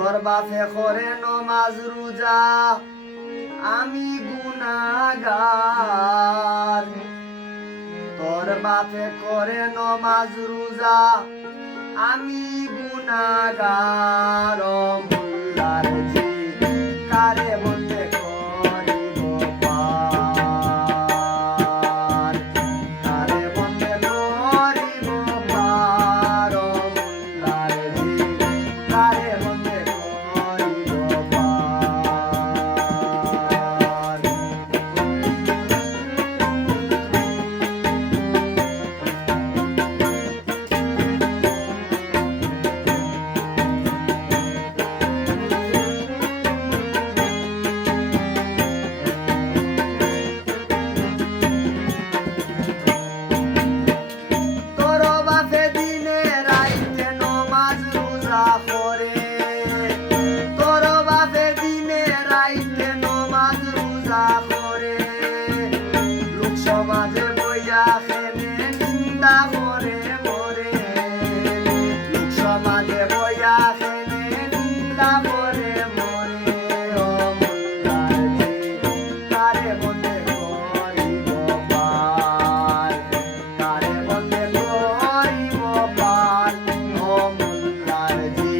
তোর বাপে করে নমাজ রোজা আমি গুনাহগার। তোর বাপে করে নমাজ রোজা আমি গুনাহগার। মোল্লার জি কারে বন্দে করিব পার, কারে বন্দে করিব পার। মোল্লার জি কারে বন্দে করিব পার। তোর বাপে দিনে রাইতে নমাজ রোজা করে, তোর বাপে দিনে রাইতে নমাজ রোজা করে। লোক সমাজে বইয়া খেনে নিন্দা করে মরে, লোক সমাজে বইয়া খেনে নিন্দা করে মরে। ও মোল্লার জি কারে বন্দে করিব পার, কারে বন্দে করিব পার। ও মোল্লার জি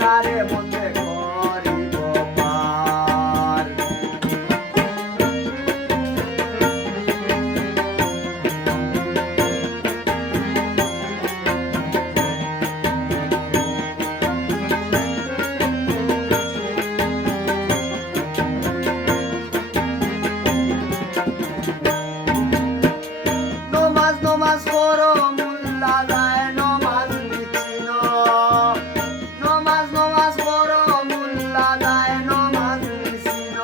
কারে বন্দে করিব পার। নমাজ নমাজ করো মোল্লা যায় নমাজ নিচিন, নমাজ নমাজ করো মোল্লা যায় নমাজ নিচিন।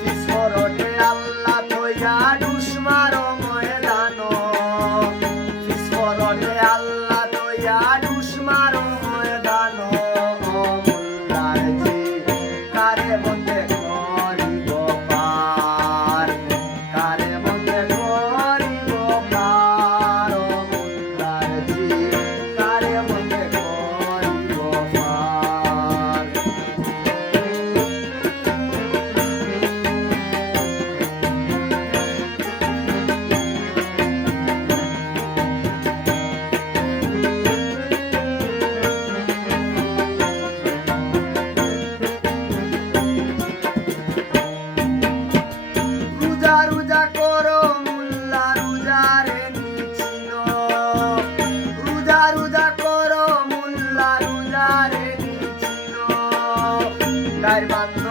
ফিস করতে আল্লাহ তৈয়া দুশ্মার ময়দান, ফিস করতে আল্লাহ তৈয়া দুশ্মার ময়দান। ও মোল্লার জি কারে বন্দে করিব পার, কারে বন্দে করিব পার। ও মোল্লার জি কারে বন্দে করিব পার। রোজা রোজা করো মোল্লা রোজারে নিচিন, রোজা রোজা করো মোল্লা রোজারে নিচিন। গায়ের বান্ধব